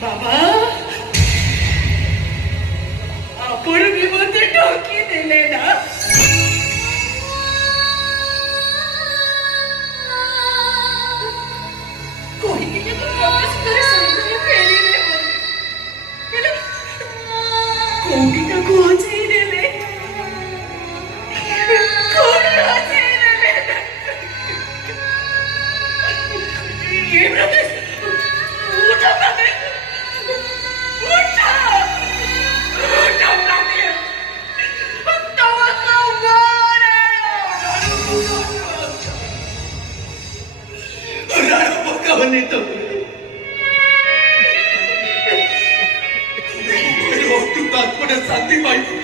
बाबा आपण मी म्हणते टोकी दिले ना कोई नहीं तो वापस कर सकते फेरी ले कोई ना कोच ही ले कोई राज ही ले ये ब्रदर्स उठा ब्रदर्स उठा उठा ब्रदर्स तवा का राणा पकावने तो तू तात्पर्य शांती पाहिजे